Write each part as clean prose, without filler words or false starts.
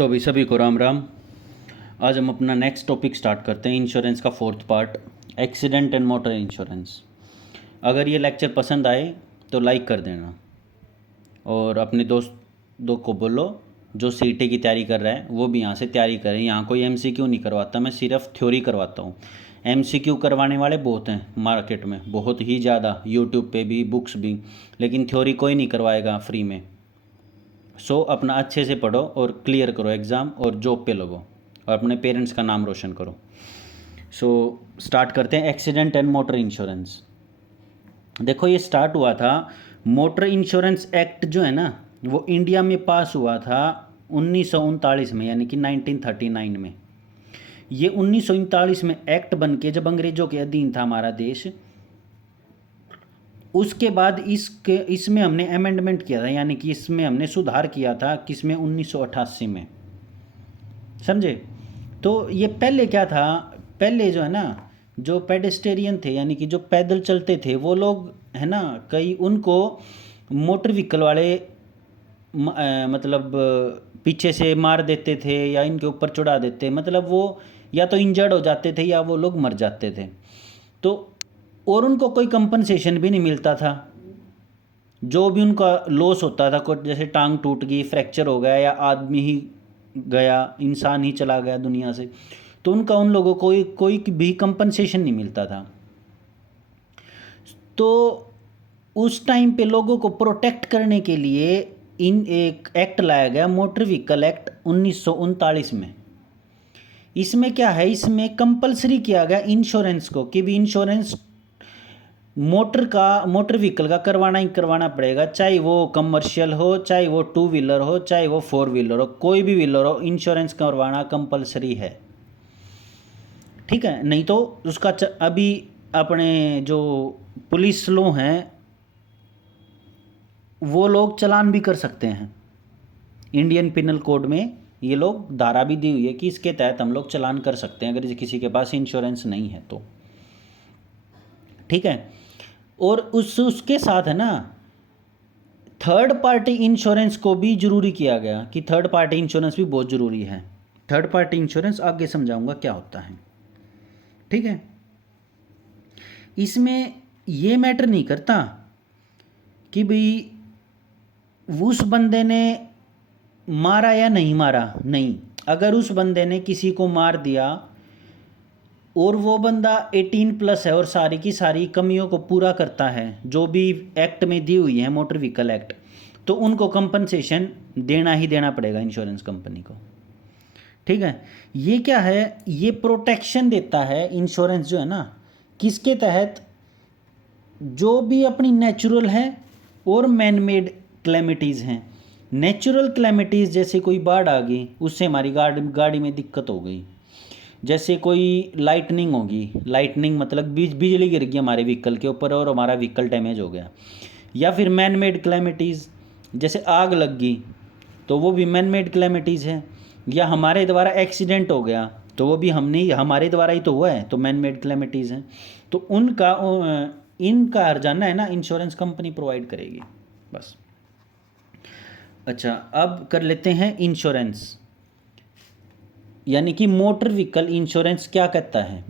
तो अभी सभी को राम राम। आज हम अपना नेक्स्ट टॉपिक स्टार्ट करते हैं, इंश्योरेंस का fourth part, accident and motor insurance. अगर ये लेक्चर पसंद आए तो लाइक कर देना और अपने दोस्तों को बोलो जो सीटी की तैयारी कर रहा है वो भी यहाँ से तैयारी करें। यहाँ कोई एमसीक्यू नहीं करवाता, मैं सिर्फ थ्योरी करवाता हूँ। एमसीक्यू करवाने वाले बहुत हैं मार्केट में, बहुत ही ज़्यादा, यूट्यूब पे भी, बुक्स भी, लेकिन थ्योरी कोई नहीं करवाएगा फ्री में। सो अपना अच्छे से पढ़ो और क्लियर करो एग्ज़ाम और जॉब पे लगो और अपने पेरेंट्स का नाम रोशन करो। सो स्टार्ट करते हैं एक्सीडेंट एंड मोटर इंश्योरेंस। देखो ये स्टार्ट हुआ था, मोटर इंश्योरेंस एक्ट जो है ना वो इंडिया में पास हुआ था 1939 में, यानी कि 1939 में। ये 1939 में एक्ट बन के जब अंग्रेज़ों के अधीन था हमारा देश, उसके बाद इसमें हमने अमेंडमेंट किया था, यानी कि इसमें हमने सुधार किया था, किसमें, 1988 में। समझे? तो ये पहले क्या था, पहले जो है ना, जो पेडेस्टेरियन थे यानी कि जो पैदल चलते थे वो लोग है ना, कई उनको मोटर व्हीकल वाले मतलब पीछे से मार देते थे या इनके ऊपर चढ़ा देते, मतलब वो या तो इंजर्ड हो जाते थे या वो लोग मर जाते थे। तो और उनको कोई कंपनसेशन भी नहीं मिलता था। जो भी उनका लॉस होता था, कुछ जैसे टांग टूट गई, फ्रैक्चर हो गया या आदमी ही गया, इंसान ही चला गया दुनिया से, तो उनका उन लोगों को कोई भी कंपनसेशन नहीं मिलता था। तो उस टाइम पे लोगों को प्रोटेक्ट करने के लिए इन एक एक्ट लाया गया, मोटर व्हीकल एक्ट 1939 में। इसमें क्या है, इसमें कंपलसरी किया गया इंश्योरेंस को कि भी इंश्योरेंस मोटर व्हीकल का करवाना ही करवाना पड़ेगा, चाहे वो कमर्शियल हो, चाहे वो टू व्हीलर हो, चाहे वो फोर व्हीलर हो, कोई भी व्हीलर हो, इंश्योरेंस करवाना कंपलसरी है। ठीक है? नहीं तो उसका अभी अपने जो पुलिस लोग हैं वो लोग चालान भी कर सकते हैं। इंडियन पिनल कोड में ये लोग धारा भी दी हुई है कि इसके तहत हम लोग चालान कर सकते हैं अगर किसी के पास इंश्योरेंस नहीं है तो। ठीक है? और उसके साथ है ना, थर्ड पार्टी इंश्योरेंस को भी जरूरी किया गया कि थर्ड पार्टी इंश्योरेंस भी बहुत ज़रूरी है। थर्ड पार्टी इंश्योरेंस आगे समझाऊंगा क्या होता है। ठीक है? इसमें ये मैटर नहीं करता कि भाई उस बंदे ने मारा या नहीं मारा, नहीं। अगर उस बंदे ने किसी को मार दिया और वो बंदा 18+ है और सारी की सारी कमियों को पूरा करता है जो भी एक्ट में दी हुई है, मोटर व्हीकल एक्ट, तो उनको कंपनसेशन देना ही देना पड़ेगा इंश्योरेंस कंपनी को। ठीक है? ये क्या है, ये प्रोटेक्शन देता है इंश्योरेंस जो है ना, किसके तहत, जो भी अपनी नेचुरल है और मैन मेड क्लैमिटीज़ हैं। नेचुरल क्लैमिटीज़ जैसे कोई बाढ़ आ गई, उससे हमारी गाड़ी में दिक्कत हो गई, जैसे कोई लाइटनिंग होगी, लाइटनिंग मतलब बिजली गिर गई हमारे व्हीकल के ऊपर और हमारा व्हीकल डैमेज हो गया, या फिर मैन मेड क्लैमिटीज़ जैसे आग लग गई तो वो भी मैन मेड क्लैमिटीज़ है, या हमारे द्वारा एक्सीडेंट हो गया तो वो भी हमने हमारे द्वारा ही तो हुआ है, तो मैन मेड क्लैमिटीज़ हैं। तो उनका इनका हर्जाना है ना इंश्योरेंस कंपनी प्रोवाइड करेगी, बस। अच्छा, अब कर लेते हैं इंश्योरेंस, यानी कि मोटर व्हीकल इंश्योरेंस क्या कहता है।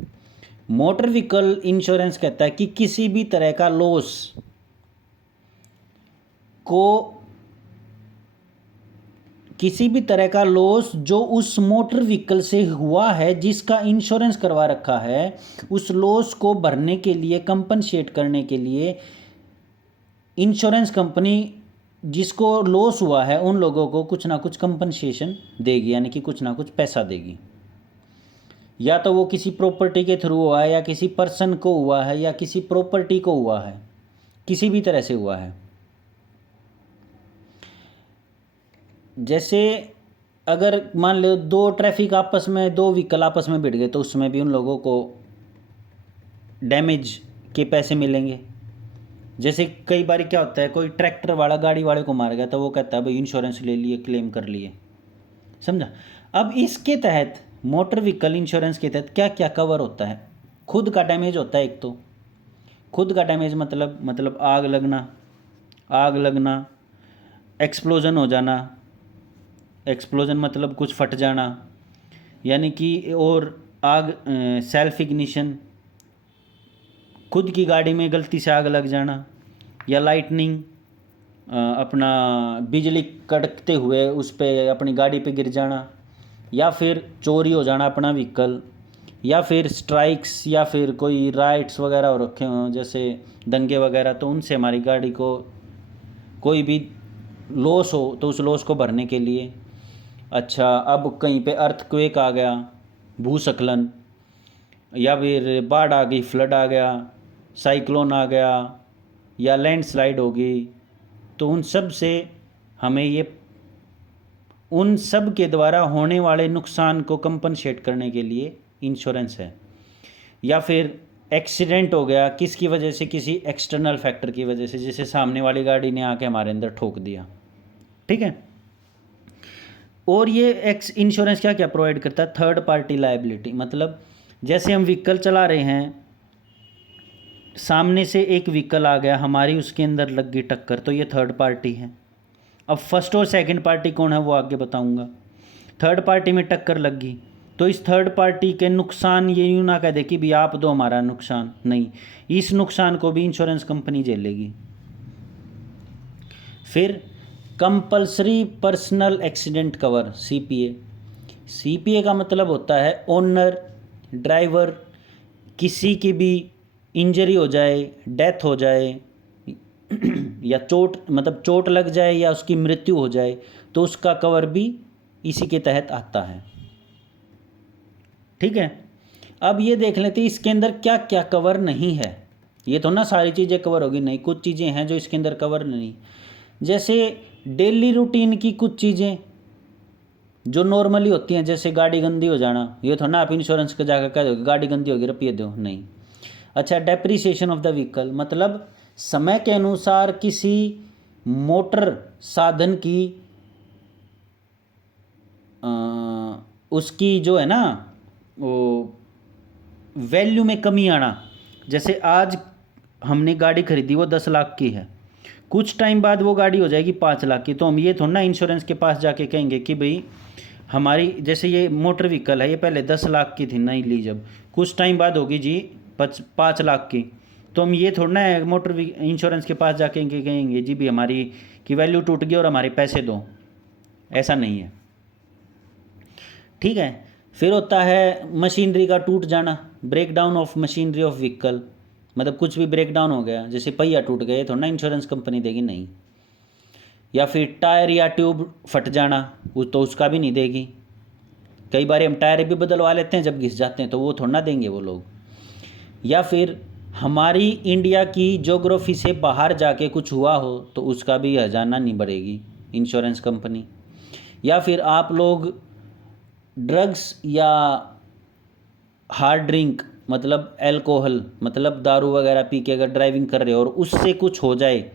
मोटर व्हीकल इंश्योरेंस कहता है कि किसी भी तरह का लॉस को, किसी भी तरह का लॉस जो उस मोटर व्हीकल से हुआ है जिसका इंश्योरेंस करवा रखा है, उस लॉस को भरने के लिए, कंपनसेट करने के लिए इंश्योरेंस कंपनी जिसको लॉस हुआ है उन लोगों को कुछ ना कुछ कंपनसेशन देगी, यानी कि कुछ ना कुछ पैसा देगी। या तो वो किसी प्रॉपर्टी के थ्रू हुआ है, या किसी पर्सन को हुआ है, या किसी प्रॉपर्टी को हुआ है, किसी भी तरह से हुआ है। जैसे अगर मान लो दो ट्रैफिक आपस में, दो व्हीकल आपस में भिड़ गए तो उसमें भी उन लोगों को डैमेज के पैसे मिलेंगे। जैसे कई बार क्या होता है, कोई ट्रैक्टर वाला गाड़ी वाले को मार गया तो वो कहता है भाई इंश्योरेंस ले लिए, क्लेम कर लिए। समझा? अब इसके तहत, मोटर व्हीकल इंश्योरेंस के तहत क्या क्या कवर होता है। खुद का डैमेज होता है एक तो, खुद का डैमेज मतलब आग लगना, एक्सप्लोजन हो जाना, एक्सप्लोजन मतलब कुछ फट जाना, यानी कि, और आग, सेल्फ इग्निशन, खुद की गाड़ी में गलती से आग लग जाना, या लाइटनिंग, अपना बिजली कड़कते हुए उस पे अपनी गाड़ी पे गिर जाना, या फिर चोरी हो जाना अपना व्हीकल, या फिर स्ट्राइक्स, या फिर कोई राइट्स वगैरह हो रखे हों जैसे दंगे वगैरह, तो उनसे हमारी गाड़ी को कोई भी लॉस हो तो उस लॉस को भरने के लिए। अच्छा, अब कहीं पे अर्थक्वेक आ गया, भूस्खलन, या फिर बाढ़ आ गई, फ्लड आ गया, साइक्लोन आ गया, या लैंडस्लाइड हो गई, तो उन सब से हमें ये, उन सब के द्वारा होने वाले नुकसान को कंपनसेट करने के लिए इंश्योरेंस है। या फिर एक्सीडेंट हो गया किसकी वजह से, किसी एक्सटर्नल फैक्टर की वजह से, जैसे सामने वाली गाड़ी ने आके हमारे अंदर ठोक दिया, ठीक है। और ये एक्स इंश्योरेंस क्या क्या प्रोवाइड करता है, थर्ड पार्टी लायबिलिटी, मतलब जैसे हम व्हीकल चला रहे हैं, सामने से एक व्हीकल आ गया, हमारी उसके अंदर लग गई टक्कर, तो ये थर्ड पार्टी है। अब फर्स्ट और सेकंड पार्टी कौन है वो आगे बताऊंगा। थर्ड पार्टी में टक्कर लग गई तो इस थर्ड पार्टी के नुकसान ये यूँ ना कह दे कि भी आप दो हमारा नुकसान, नहीं, इस नुकसान को भी इंश्योरेंस कंपनी झेलेगी। फिर compulsory personal accident cover, CPA. CPA का मतलब होता है ओनर, ड्राइवर, किसी की भी इंजरी हो जाए, डेथ हो जाए, या चोट, मतलब चोट लग जाए या उसकी मृत्यु हो जाए, तो उसका कवर भी इसी के तहत आता है, ठीक है। अब ये देख लेते हैं इसके अंदर क्या क्या कवर नहीं है। ये तो ना सारी चीज़ें कवर होगी, नहीं, कुछ चीज़ें हैं जो इसके अंदर कवर नहीं। जैसे डेली रूटीन की कुछ चीज़ें जो नॉर्मली होती हैं, जैसे गाड़ी गंदी हो जाना, ये तो ना आप इंश्योरेंस का जाकर कह दोगे गाड़ी गंदी होगी रुपये दो, नहीं। अच्छा, डेप्रिसिएशन ऑफ द व्हीकल, मतलब समय के अनुसार किसी मोटर साधन की उसकी जो है ना वो वैल्यू में कमी आना। जैसे आज हमने गाड़ी खरीदी वो 10 लाख की है, कुछ टाइम बाद वो गाड़ी हो जाएगी 5 लाख की, तो हम ये थोड़ा ना इंश्योरेंस के पास जाके कहेंगे कि भाई हमारी, जैसे ये मोटर व्हीकल है, ये पहले 10 लाख की थी नई ली, जब कुछ टाइम बाद होगी जी 5 लाख की, तो हम ये थोड़ा ना मोटर इंश्योरेंस के पास जाके कहेंगे जी भी हमारी की वैल्यू टूट गई और हमारे पैसे दो, ऐसा नहीं है, ठीक है। फिर होता है मशीनरी का टूट जाना, break down of machinery of vehicle, मतलब कुछ भी ब्रेक डाउन हो गया, जैसे पहिया टूट गया, थोड़ा ना इंश्योरेंस कंपनी देगी, नहीं। या फिर टायर या ट्यूब फट जाना, वो तो उसका भी नहीं देगी। कई बार हम टायर भी बदलवा लेते हैं जब घिस जाते हैं, तो वो थोड़ा ना देंगे वो लोग। या फिर हमारी इंडिया की ज्योग्राफी से बाहर जाके कुछ हुआ हो तो उसका भी हर्जाना नहीं भरेगी इंश्योरेंस कंपनी। या फिर आप लोग ड्रग्स या हार्ड ड्रिंक, मतलब अल्कोहल, मतलब दारू वगैरह पी के अगर ड्राइविंग कर रहे हो और उससे कुछ हो जाए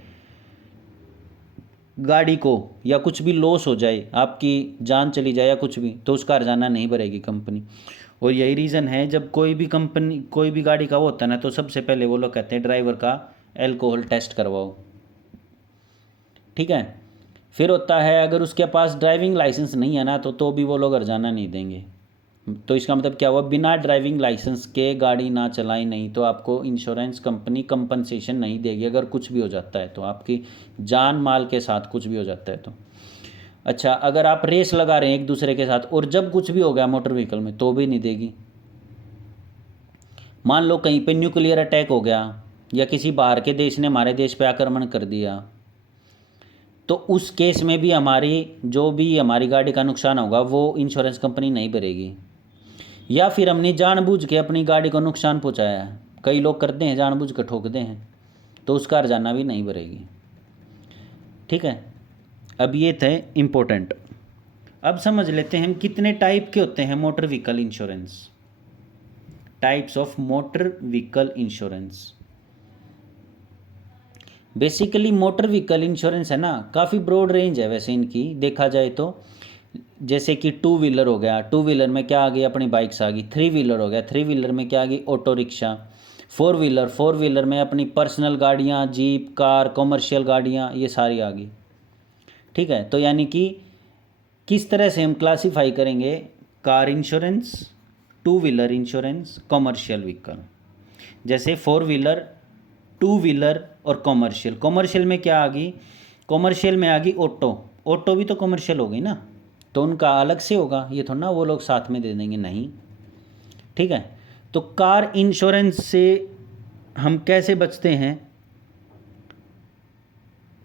गाड़ी को, या कुछ भी लॉस हो जाए, आपकी जान चली जाए या कुछ भी, तो उसका हर्जाना नहीं भरेगी कंपनी। और यही रीज़न है जब कोई भी कंपनी कोई भी गाड़ी का वो होता है ना, तो सबसे पहले वो लोग कहते हैं ड्राइवर का अल्कोहल टेस्ट करवाओ, ठीक है। फिर होता है अगर उसके पास ड्राइविंग लाइसेंस नहीं है ना, तो भी वो लोग हर्जाना नहीं देंगे। तो इसका मतलब क्या हुआ, बिना ड्राइविंग लाइसेंस के गाड़ी ना चलाई, नहीं तो आपको इंश्योरेंस कंपनी कंपनसेशन नहीं देगी अगर कुछ भी हो जाता है, तो आपकी जान माल के साथ कुछ भी हो जाता है तो। अच्छा, अगर आप रेस लगा रहे हैं एक दूसरे के साथ और जब कुछ भी हो गया मोटर व्हीकल में, तो भी नहीं देगी। मान लो कहीं पे न्यूक्लियर अटैक हो गया या किसी बाहर के देश ने हमारे देश पे आक्रमण कर दिया, तो उस केस में भी हमारी जो भी हमारी गाड़ी का नुकसान होगा वो इंश्योरेंस कंपनी नहीं भरेगी। या फिर हमने जानबूझ के अपनी गाड़ी को नुकसान पहुंचाया है, कई लोग करते हैं जानबूझ के ठोकते हैं, तो उसका हर्जाना भी नहीं भरेगी, ठीक है। अब ये थे इम्पोर्टेंट। अब समझ लेते हैं हम कितने टाइप के होते हैं motor vehicle insurance. Types of motor vehicle insurance. Basically motor vehicle insurance है ना, काफ़ी ब्रॉड रेंज है वैसे इनकी देखा जाए तो। जैसे कि 2 व्हीलर हो गया, 2 व्हीलर में क्या आ गई, अपनी बाइक्स आ गई। 3 व्हीलर हो गया, 3 व्हीलर में क्या आ गई, ऑटो रिक्शा। 4 व्हीलर, 4 व्हीलर में अपनी पर्सनल गाड़ियाँ, जीप, कार, कॉमर्शियल गाड़ियाँ, ये सारी आ गई, ठीक है। तो यानी कि किस तरह से हम क्लासिफाई करेंगे? Car insurance, two wheeler insurance, commercial vehicle. जैसे फोर व्हीलर, टू व्हीलर और कॉमर्शियल। कॉमर्शियल में क्या आ गई? कॉमर्शियल में आ गई ऑटो। ऑटो भी तो कॉमर्शियल हो गई ना, तो उनका अलग से होगा, ये थोड़ा ना वो लोग साथ में दे देंगे, नहीं। ठीक है, तो कार इंश्योरेंस से हम कैसे बचते हैं?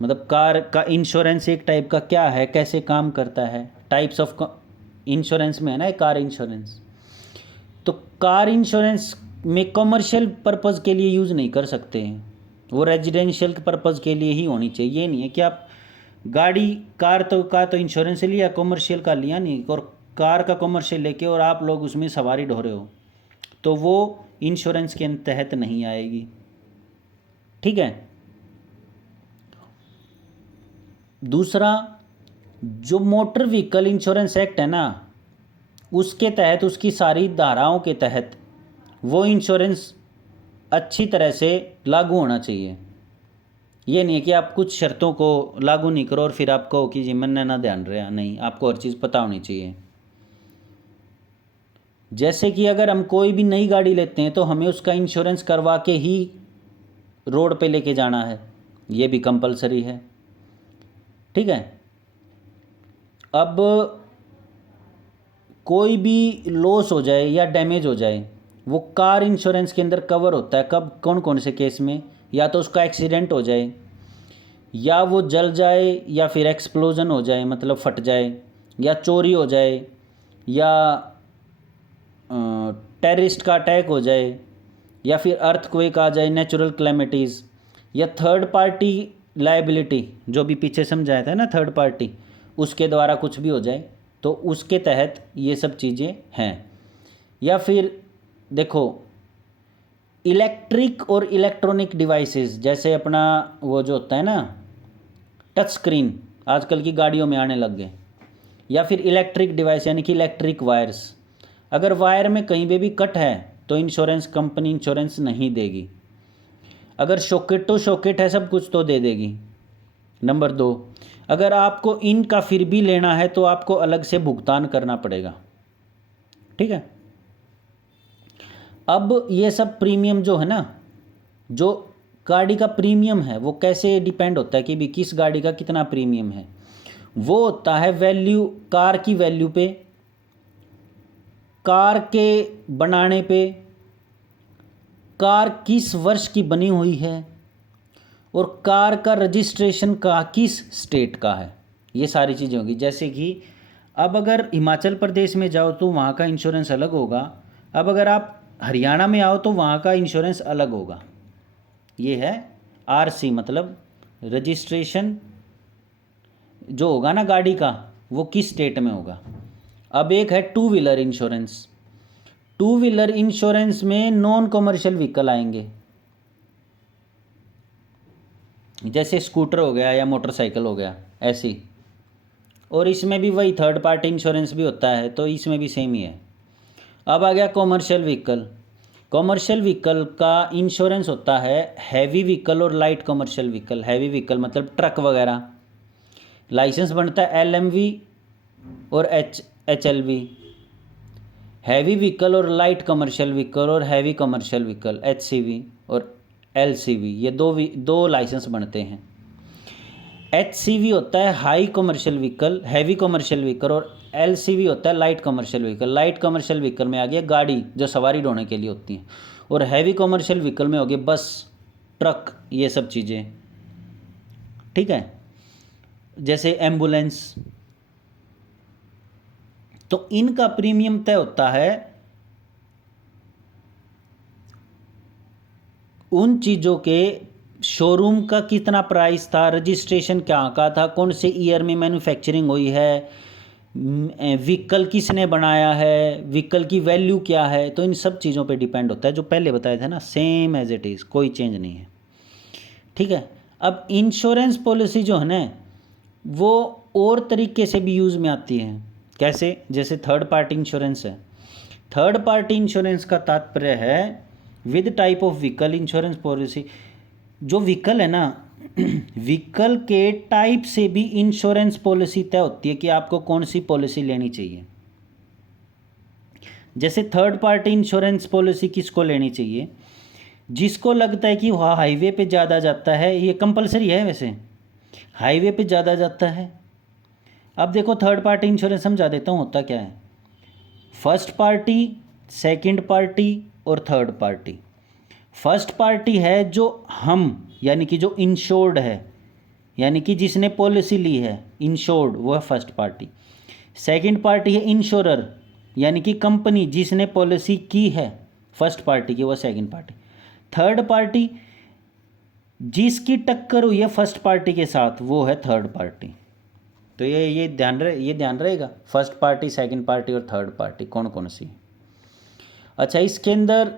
मतलब कार का इंश्योरेंस एक टाइप का क्या है, कैसे काम करता है? टाइप्स ऑफ इंश्योरेंस में है ना कार इंश्योरेंस। तो कार इंश्योरेंस में कमर्शियल पर्पज़ के लिए यूज़ नहीं कर सकते हैं, वो रेजिडेंशियल पर्पज़ के लिए ही होनी चाहिए। ये नहीं है कि आप गाड़ी कार तो इंश्योरेंस लिया, कमर्शियल का लिया नहीं, और कार का कमर्शियल लेके और आप लोग उसमें सवारी ढो रहे हो, तो वो इंश्योरेंस के तहत नहीं आएगी। ठीक है। दूसरा, जो मोटर व्हीकल इंश्योरेंस एक्ट है ना, उसके तहत, उसकी सारी धाराओं के तहत वो इंश्योरेंस अच्छी तरह से लागू होना चाहिए। ये नहीं है कि आप कुछ शर्तों को लागू नहीं करो और फिर आप कहो कि जी मैंने ना ध्यान रहा, नहीं, आपको हर चीज़ पता होनी चाहिए। जैसे कि अगर हम कोई भी नई गाड़ी लेते हैं तो हमें उसका इंश्योरेंस करवा के ही रोड पे लेके जाना है, ये भी कंपलसरी है। ठीक है। अब कोई भी लॉस हो जाए या डैमेज हो जाए, वो कार इंश्योरेंस के अंदर कवर होता है। कब, कौन कौन से केस में? या तो उसका एक्सीडेंट हो जाए, या वो जल जाए, या फिर एक्सप्लोजन हो जाए मतलब फट जाए, या चोरी हो जाए, या टेररिस्ट का अटैक हो जाए, या फिर अर्थक्वेक आ जाए, नेचुरल क्लैमिटीज़, या थर्ड पार्टी लाइबिलिटी, जो भी पीछे समझाया था ना थर्ड पार्टी, उसके द्वारा कुछ भी हो जाए, तो उसके तहत ये सब चीज़ें हैं। या फिर देखो, इलेक्ट्रिक और इलेक्ट्रॉनिक डिवाइसेस, जैसे अपना वो जो होता है ना टच स्क्रीन, आजकल की गाड़ियों में आने लग गए। या फिर इलेक्ट्रिक डिवाइस यानी कि इलेक्ट्रिक वायर्स, अगर वायर में कहीं पे भी कट है तो इंश्योरेंस कंपनी इंश्योरेंस नहीं देगी। अगर शॉकेट तो शॉकेट है, सब कुछ तो दे देगी। नंबर 2, अगर आपको इनका फिर भी लेना है तो आपको अलग से भुगतान करना पड़ेगा। ठीक है। अब ये सब प्रीमियम जो है ना, जो गाड़ी का प्रीमियम है वो कैसे डिपेंड होता है कि भी किस गाड़ी का कितना प्रीमियम है? वो होता है वैल्यू, कार की वैल्यू पे, कार के बनाने पे, कार किस वर्ष की बनी हुई है, और कार का रजिस्ट्रेशन का किस स्टेट का है। ये सारी चीज़ें होगी। जैसे कि अब अगर हिमाचल प्रदेश में जाओ तो वहाँ का इंश्योरेंस अलग होगा, अब अगर आप हरियाणा में आओ तो वहाँ का इंश्योरेंस अलग होगा। ये है आरसी, मतलब रजिस्ट्रेशन जो होगा ना गाड़ी का, वो किस स्टेट में होगा। अब एक है two wheeler insurance. Two wheeler insurance में नॉन कमर्शियल व्हीकल आएंगे, जैसे स्कूटर हो गया या मोटरसाइकिल हो गया, ऐसी। और इसमें भी वही थर्ड पार्टी इंश्योरेंस भी होता है, तो इसमें भी सेम ही है। अब आ गया कॉमर्शियल व्हीकल। कॉमर्शियल व्हीकल का इंश्योरेंस होता है हैवी व्हीकल और light commercial vehicle. Heavy vehicle मतलब ट्रक वगैरह, लाइसेंस बनता है LMV और HLV। हैवी व्हीकल और लाइट कमर्शियल व्हीकल और हैवी कमर्शियल व्हीकल HCV और LCV, ये दो लाइसेंस बनते हैं। HCV होता है high commercial vehicle, heavy commercial vehicle, और LCV होता है light commercial vehicle. Light commercial vehicle में आ गया गाड़ी जो सवारी ढोने के लिए होती है, और हैवी कमर्शियल व्हीकल में हो गए बस, ट्रक, ये सब चीज़ें। ठीक है, जैसे एम्बुलेंस। तो इनका प्रीमियम तय होता है उन चीज़ों के शोरूम का कितना प्राइस था, रजिस्ट्रेशन क्या का था, कौन से ईयर में मैन्युफैक्चरिंग हुई है, व्हीकल किसने बनाया है, व्हीकल की वैल्यू क्या है। तो इन सब चीज़ों पे डिपेंड होता है, जो पहले बताया था ना, सेम एज इट इज़, कोई चेंज नहीं है। ठीक है। अब इंश्योरेंस पॉलिसी जो है ना, वो और तरीके से भी यूज़ में आती है। कैसे? जैसे थर्ड पार्टी इंश्योरेंस है। थर्ड पार्टी इंश्योरेंस का तात्पर्य है with type of vehicle insurance policy. जो व्हीकल है ना, व्हीकल के टाइप से भी इंश्योरेंस पॉलिसी तय होती है कि आपको कौन सी पॉलिसी लेनी चाहिए। जैसे थर्ड पार्टी इंश्योरेंस पॉलिसी किसको लेनी चाहिए? जिसको लगता है कि वह हाईवे पे ज़्यादा जाता है, ये कंपलसरी है वैसे, हाईवे पे ज़्यादा जाता है। अब देखो थर्ड पार्टी इंश्योरेंस समझा देता हूँ होता क्या है। फर्स्ट पार्टी, सेकंड पार्टी और थर्ड पार्टी। फर्स्ट पार्टी है जो हम यानी कि जो इंश्योर्ड है, यानी कि जिसने पॉलिसी ली है, इंश्योर्ड, वो है फर्स्ट पार्टी। सेकंड पार्टी है इंश्योरर, यानी कि कंपनी जिसने पॉलिसी की है फर्स्ट पार्टी की, वो सेकंड पार्टी। थर्ड पार्टी जिसकी टक्कर हुई है फर्स्ट पार्टी के साथ, वो है थर्ड पार्टी। तो ये ध्यान रहेगा, फर्स्ट पार्टी, सेकंड पार्टी और थर्ड पार्टी कौन कौन सी। अच्छा, इसके अंदर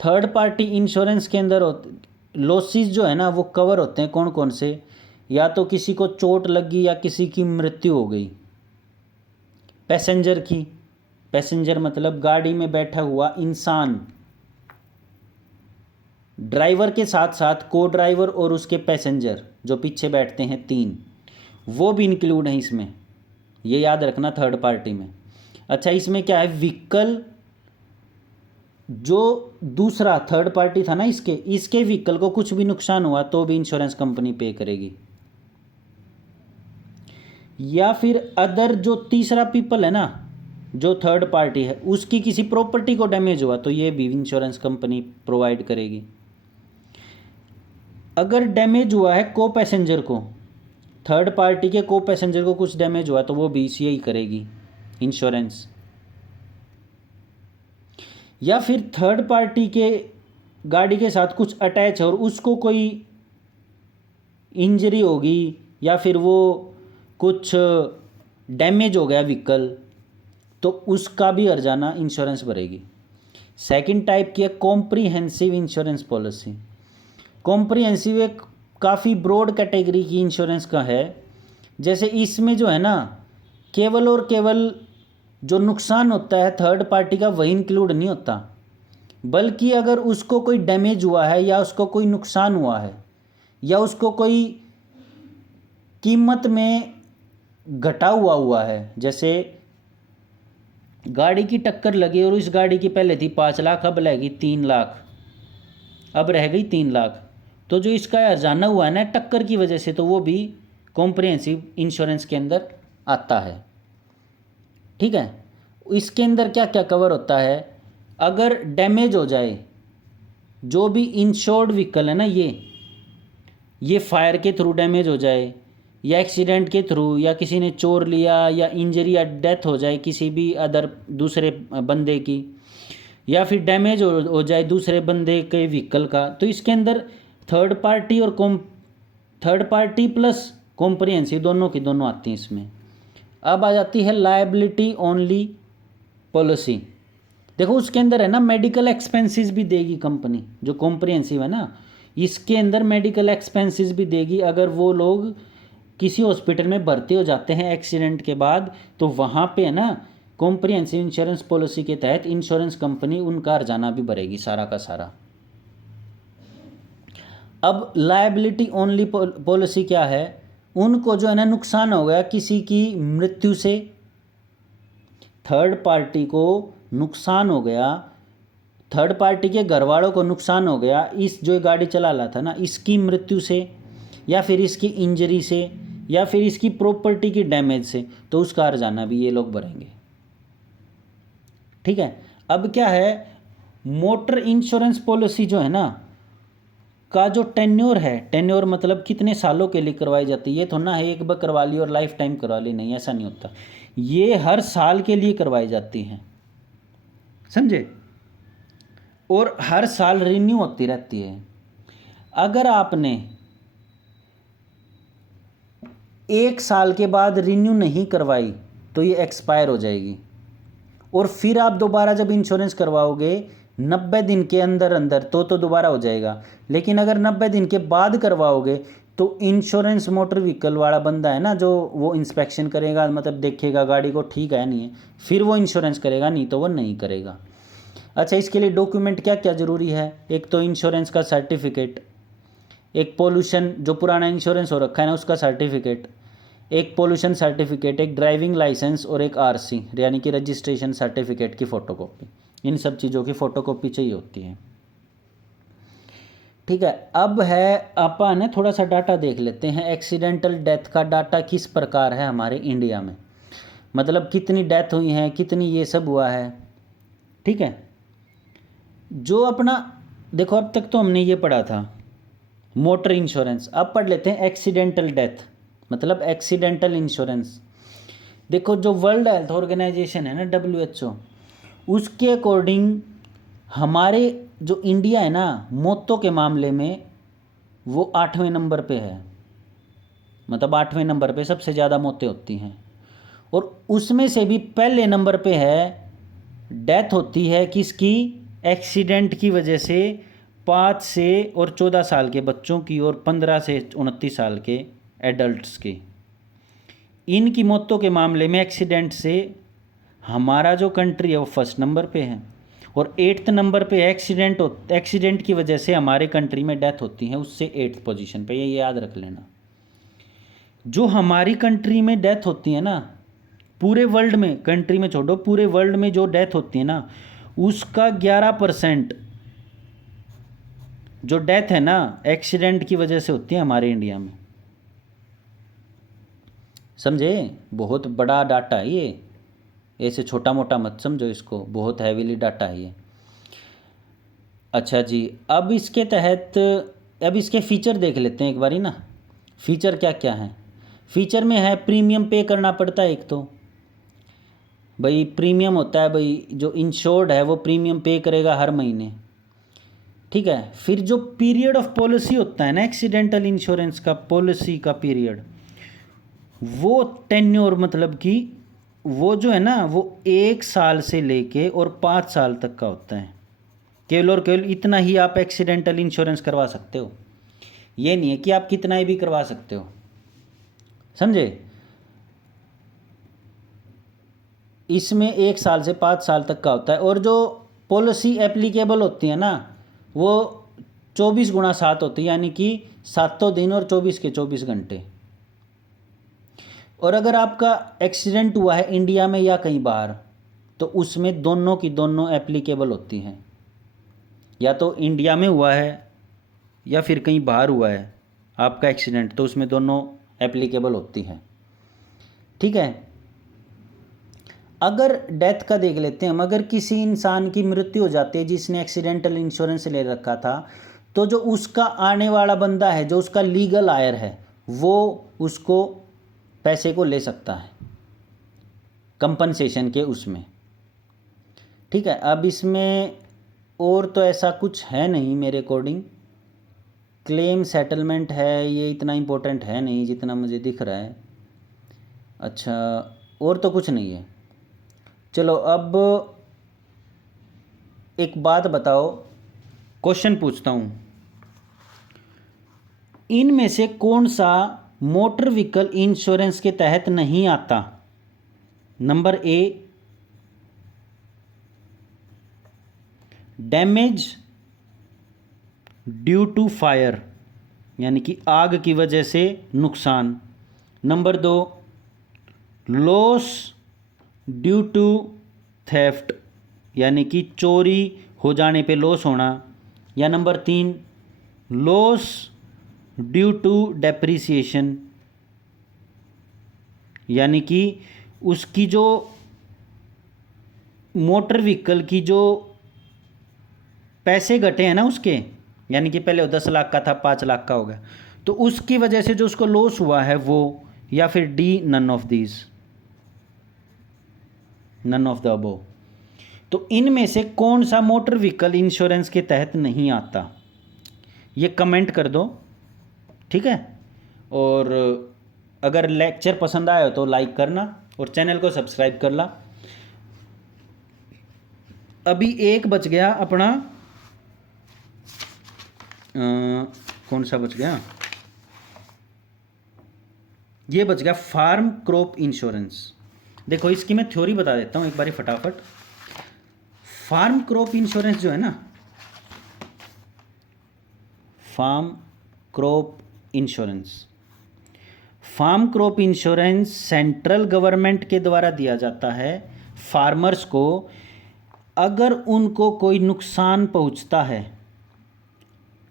थर्ड पार्टी इंश्योरेंस के अंदर लॉसेस जो है ना वो कवर होते हैं कौन कौन से? या तो किसी को चोट लगी या किसी की मृत्यु हो गई, पैसेंजर की, पैसेंजर मतलब गाड़ी में बैठा हुआ इंसान, ड्राइवर के साथ साथ को ड्राइवर और उसके पैसेंजर जो पीछे बैठते हैं, 3, वो भी इंक्लूड हैं इसमें, ये याद रखना थर्ड पार्टी में। अच्छा, इसमें क्या है, व्हीकल जो दूसरा थर्ड पार्टी था ना, इसके व्हीकल को कुछ भी नुकसान हुआ तो भी इंश्योरेंस कंपनी पे करेगी। या फिर अदर जो तीसरा पीपल है ना, जो थर्ड पार्टी है, उसकी किसी प्रॉपर्टी को डैमेज हुआ तो ये भी इंश्योरेंस कंपनी प्रोवाइड करेगी। अगर डैमेज हुआ है को पैसेंजर को, थर्ड पार्टी के को पैसेंजर को कुछ डैमेज हुआ तो वो भी यही करेगी इंश्योरेंस। या फिर थर्ड पार्टी के गाड़ी के साथ कुछ अटैच है और उसको कोई इंजरी होगी या फिर वो कुछ डैमेज हो गया व्हीकल, तो उसका भी हर्जाना इंश्योरेंस भरेगी। सेकंड टाइप की है कॉम्प्रिहेंसिव इंश्योरेंस पॉलिसी। कॉम्प्रिहेंसिव एक काफ़ी ब्रॉड कैटेगरी की इंश्योरेंस का है। जैसे इसमें जो है ना, केवल और केवल जो नुकसान होता है थर्ड पार्टी का वही इंक्लूड नहीं होता, बल्कि अगर उसको कोई डैमेज हुआ है या उसको कोई नुकसान हुआ है या उसको कोई कीमत में घटा हुआ है, जैसे गाड़ी की टक्कर लगी और इस गाड़ी की पहले थी 5 लाख, अब रहेगी 3 लाख, अब रह गई 3 लाख, तो जो इसका हर्जाना हुआ है ना टक्कर की वजह से, तो वो भी कॉम्प्रिहेंसिव इंश्योरेंस के अंदर आता है। ठीक है, इसके अंदर क्या क्या कवर होता है? अगर डैमेज हो जाए, जो भी इंश्योर्ड व्हीकल है ना, ये फायर के थ्रू डैमेज हो जाए या एक्सीडेंट के थ्रू, या किसी ने चोर लिया या इंजरी या डेथ हो जाए किसी भी अदर दूसरे बंदे की, या फिर डैमेज हो जाए दूसरे बंदे के व्हीकल का, तो इसके अंदर थर्ड पार्टी और थर्ड पार्टी प्लस कॉम्प्रिहेंसिव दोनों की दोनों आती हैं इसमें। अब आ जाती है लायबिलिटी ओनली पॉलिसी। देखो उसके अंदर है ना मेडिकल एक्सपेंसेस भी देगी कंपनी, जो कॉम्प्रिहेंसिव है ना, इसके अंदर मेडिकल एक्सपेंसेस भी देगी। अगर वो लोग किसी हॉस्पिटल में भर्ती हो जाते हैं एक्सीडेंट के बाद, तो वहाँ पे है ना कॉम्प्रिहेंसिव इंश्योरेंस पॉलिसी के तहत इंश्योरेंस कंपनी उनका हर्जाना भी भरेगी सारा का सारा। अब लायबिलिटी ओनली पॉलिसी क्या है? उनको जो है ना नुकसान हो गया किसी की मृत्यु से, थर्ड पार्टी को नुकसान हो गया, थर्ड पार्टी के घर वालों को नुकसान हो गया, इस जो गाड़ी चला रहा था ना इसकी मृत्यु से, या फिर इसकी इंजरी से, या फिर इसकी प्रॉपर्टी की डैमेज से, तो उसका हर्जाना भी ये लोग भरेंगे। ठीक है, अब क्या है, मोटर इंश्योरेंस पॉलिसी जो है ना का जो टेन्योर है, टेन्योर मतलब कितने सालों के लिए करवाई जाती है, ये थोड़ा ना है एक बार करवा ली और लाइफ टाइम करवा ली, नहीं ऐसा नहीं होता, ये हर साल के लिए करवाई जाती हैं, समझे, और हर साल रिन्यू होती रहती है। अगर आपने 1 साल के बाद रिन्यू नहीं करवाई तो ये एक्सपायर हो जाएगी, और फिर आप दोबारा जब इंश्योरेंस करवाओगे 90 दिन के अंदर अंदर तो दोबारा हो जाएगा। लेकिन अगर 90 दिन के बाद करवाओगे तो इंश्योरेंस मोटर व्हीकल वाला बंदा है ना, जो वो इंस्पेक्शन करेगा, मतलब देखेगा गाड़ी को ठीक है नहीं है, फिर वो इंश्योरेंस करेगा, नहीं तो वो नहीं करेगा। अच्छा, इसके लिए डॉक्यूमेंट क्या क्या ज़रूरी है? एक तो इंश्योरेंस का सर्टिफिकेट, एक पोल्यूशन जो पुराना इंश्योरेंस हो रखा है ना उसका सर्टिफिकेट, एक पोल्यूशन सर्टिफिकेट, एक ड्राइविंग लाइसेंस और एक आरसी यानी कि रजिस्ट्रेशन सर्टिफिकेट की फ़ोटोकॉपी। इन सब चीज़ों की फ़ोटोकॉपी चाहिए होती है। ठीक है, अब है अपन थोड़ा सा डाटा देख लेते हैं। एक्सीडेंटल डेथ का डाटा किस प्रकार है हमारे इंडिया में, मतलब कितनी डेथ हुई हैं, कितनी ये सब हुआ है। ठीक है, जो अपना देखो अब तक तो हमने ये पढ़ा था मोटर इंश्योरेंस, अब पढ़ लेते हैं एक्सीडेंटल डेथ मतलब एक्सीडेंटल इंश्योरेंस। देखो जो वर्ल्ड हेल्थ ऑर्गेनाइजेशन है ना WHO, उसके अकॉर्डिंग हमारे जो इंडिया है ना मौतों के मामले में वो 8वें नंबर पे है, मतलब 8वें नंबर पे सबसे ज़्यादा मौतें होती हैं। और उसमें से भी पहले नंबर पे है डेथ होती है किसकी, एक्सीडेंट की वजह से 5 से और 14 साल के बच्चों की और 15 से 29 साल के एडल्ट्स की। इनकी मौतों के मामले में एक्सीडेंट से हमारा जो कंट्री है वो फर्स्ट नंबर पे है। और 8th नंबर पे एक्सीडेंट की वजह से हमारे कंट्री में डेथ होती है, उससे 8th पोजीशन पे, ये याद रख लेना। जो हमारी कंट्री में डेथ होती है ना, पूरे वर्ल्ड में, कंट्री में छोड़ो, पूरे वर्ल्ड में जो डेथ होती है ना उसका 11% जो डेथ है ना एक्सीडेंट की वजह से होती है हमारे इंडिया में। समझे, बहुत बड़ा डाटा है ये, ऐसे छोटा मोटा मत समझो इसको, बहुत हैवीली डाटा है ये। अच्छा जी, अब इसके तहत अब इसके फीचर देख लेते हैं एक बारी ना। फीचर क्या क्या है, फीचर में है प्रीमियम पे करना पड़ता है। एक तो भाई प्रीमियम होता है, भाई जो इंश्योर्ड है वो प्रीमियम पे करेगा हर महीने। ठीक है, फिर जो पीरियड ऑफ पॉलिसी होता है ना एक्सीडेंटल इंश्योरेंस का, पॉलिसी का पीरियड, वो टेन्योर मतलब कि वो जो है ना वो 1 साल से लेके और 5 साल तक का होता है। केवल और केवल इतना ही आप एक्सीडेंटल इंश्योरेंस करवा सकते हो, ये नहीं है कि आप कितना ही भी करवा सकते हो। समझे, इसमें 1 साल से 5 साल तक का होता है। और जो पॉलिसी एप्लीकेबल होती है ना वो 24x7 होती है, यानी कि 7 दिन और 24 के 24 घंटे। और अगर आपका एक्सीडेंट हुआ है इंडिया में या कहीं बाहर तो उसमें दोनों की दोनों एप्लीकेबल होती हैं, या तो इंडिया में हुआ है या फिर कहीं बाहर हुआ है आपका एक्सीडेंट, तो उसमें दोनों एप्लीकेबल होती हैं। ठीक है, अगर डेथ का देख लेते हैं हम, अगर किसी इंसान की मृत्यु हो जाती है जिसने एक्सीडेंटल इंश्योरेंस ले रखा था, तो जो उसका आने वाला बंदा है, जो उसका लीगल आयर है, वो उसको पैसे को ले सकता है कंपनसेशन के उसमें। ठीक है, अब इसमें और तो ऐसा कुछ है नहीं मेरे अकॉर्डिंग। क्लेम सेटलमेंट है, ये इतना इम्पोर्टेंट है नहीं जितना मुझे दिख रहा है। अच्छा, और तो कुछ नहीं है। चलो अब एक बात बताओ, क्वेश्चन पूछता हूँ, इनमें से कौन सा मोटर व्हीकल इंश्योरेंस के तहत नहीं आता। Number A, damage due to fire यानी कि आग की वजह से नुकसान। Number 2, loss due to theft यानी कि चोरी हो जाने पे लॉस होना। या number 3, loss due to depreciation यानी कि उसकी जो मोटर व्हीकल की जो पैसे घटे हैं ना उसके, यानी कि पहले वो 10 लाख का था 5 लाख का हो गया, तो उसकी वजह से जो उसको लॉस हुआ है वो। या फिर D, none of these, none of the above. तो इनमें से कौन सा मोटर व्हीकल इंश्योरेंस के तहत नहीं आता, ये कमेंट कर दो। ठीक है, और अगर लेक्चर पसंद आया तो लाइक करना और चैनल को सब्सक्राइब कर ला। अभी एक बच गया अपना, कौन सा बच गया, ये बच गया फार्म क्रॉप इंश्योरेंस। देखो इसकी मैं थ्योरी बता देता हूँ एक बारी फटाफट। फार्म क्रॉप इंश्योरेंस जो है ना, farm crop insurance. Farm crop insurance central government के द्वारा दिया जाता है फार्मर्स को। अगर उनको कोई नुकसान पहुंचता है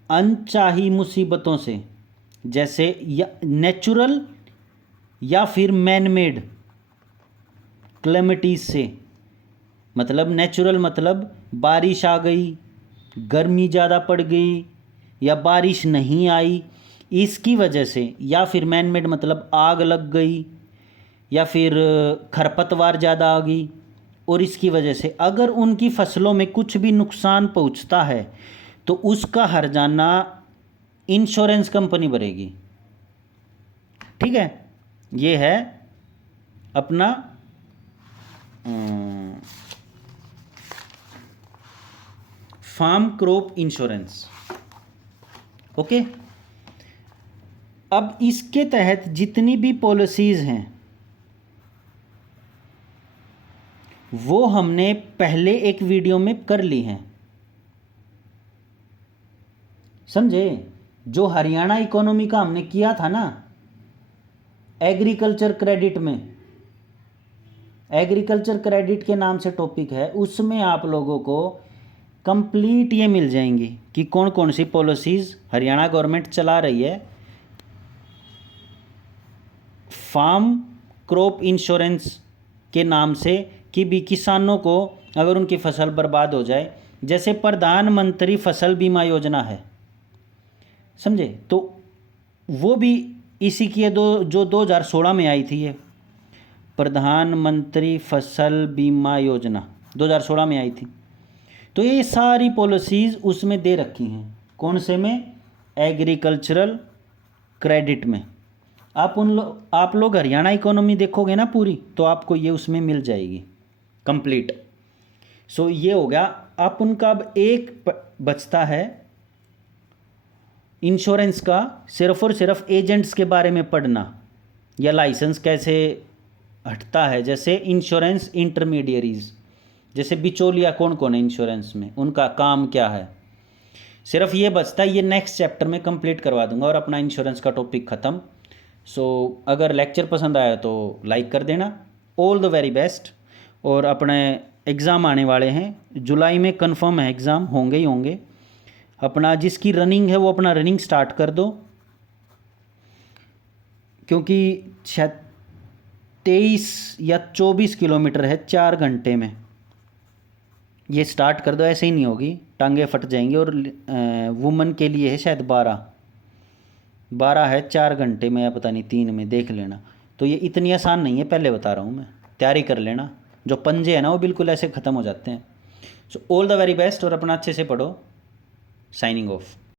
अनचाही मुसीबतों से, जैसे या नेचुरल या फिर मैन मेड क्लेमिटीज से, मतलब नेचुरल मतलब बारिश आ गई, गर्मी ज़्यादा पड़ गई, या बारिश नहीं आई इसकी वजह से, या फिर मैन मेड मतलब आग लग गई, या फिर खरपतवार ज़्यादा आ गई, और इसकी वजह से अगर उनकी फसलों में कुछ भी नुकसान पहुंचता है तो उसका हर्जाना इंश्योरेंस कंपनी भरेगी। ठीक है, ये है अपना फार्म क्रॉप इंश्योरेंस। ओके, अब इसके तहत जितनी भी पॉलिसीज हैं वो हमने पहले एक वीडियो में कर ली हैं, समझे। जो हरियाणा इकोनॉमी का हमने किया था ना एग्रीकल्चर क्रेडिट में, एग्रीकल्चर क्रेडिट के नाम से टॉपिक है, उसमें आप लोगों को कंप्लीट ये मिल जाएंगी कि कौन कौन सी पॉलिसीज हरियाणा गवर्नमेंट चला रही है फार्म क्रॉप इंश्योरेंस के नाम से, कि भी किसानों को अगर उनकी फसल बर्बाद हो जाए, जैसे प्रधानमंत्री फसल बीमा योजना है, समझे, तो वो भी इसी की है, जो 2016 में आई थी। ये प्रधानमंत्री फसल बीमा योजना 2016 में आई थी। तो ये सारी पॉलिसीज़ उसमें दे रखी हैं। कौन से में? एग्रीकल्चरल क्रेडिट में। आप लोग हरियाणा इकोनॉमी देखोगे ना पूरी, तो आपको ये उसमें मिल जाएगी कंप्लीट। सो ये हो गया। आप उनका अब एक बचता है इंश्योरेंस का, सिर्फ और सिर्फ एजेंट्स के बारे में पढ़ना, या लाइसेंस कैसे हटता है, जैसे इंश्योरेंस इंटरमीडियरीज, जैसे बिचौलिया कौन कौन है इंश्योरेंस में, उनका काम क्या है, सिर्फ ये बचता है। ये नेक्स्ट चैप्टर में कंप्लीट करवा दूंगा और अपना इंश्योरेंस का टॉपिक ख़त्म। सो अगर लेक्चर पसंद आया तो लाइक कर देना। All the very best. और अपने एग्ज़ाम आने वाले हैं, जुलाई में कंफर्म है एग्ज़ाम, होंगे ही होंगे। अपना जिसकी रनिंग है वो अपना रनिंग स्टार्ट कर दो, क्योंकि 23 या 24 किलोमीटर है 4 घंटे में। ये स्टार्ट कर दो, ऐसे ही नहीं होगी, टांगे फट जाएंगी। और वुमन के लिए है शायद 12 है 4 घंटे में, या पता नहीं 3 में, देख लेना। तो ये इतनी आसान नहीं है, पहले बता रहा हूँ मैं, तैयारी कर लेना। जो पंजे हैं ना वो बिल्कुल ऐसे ख़त्म हो जाते हैं। So all the very best, और अपना अच्छे से पढ़ो। Signing off.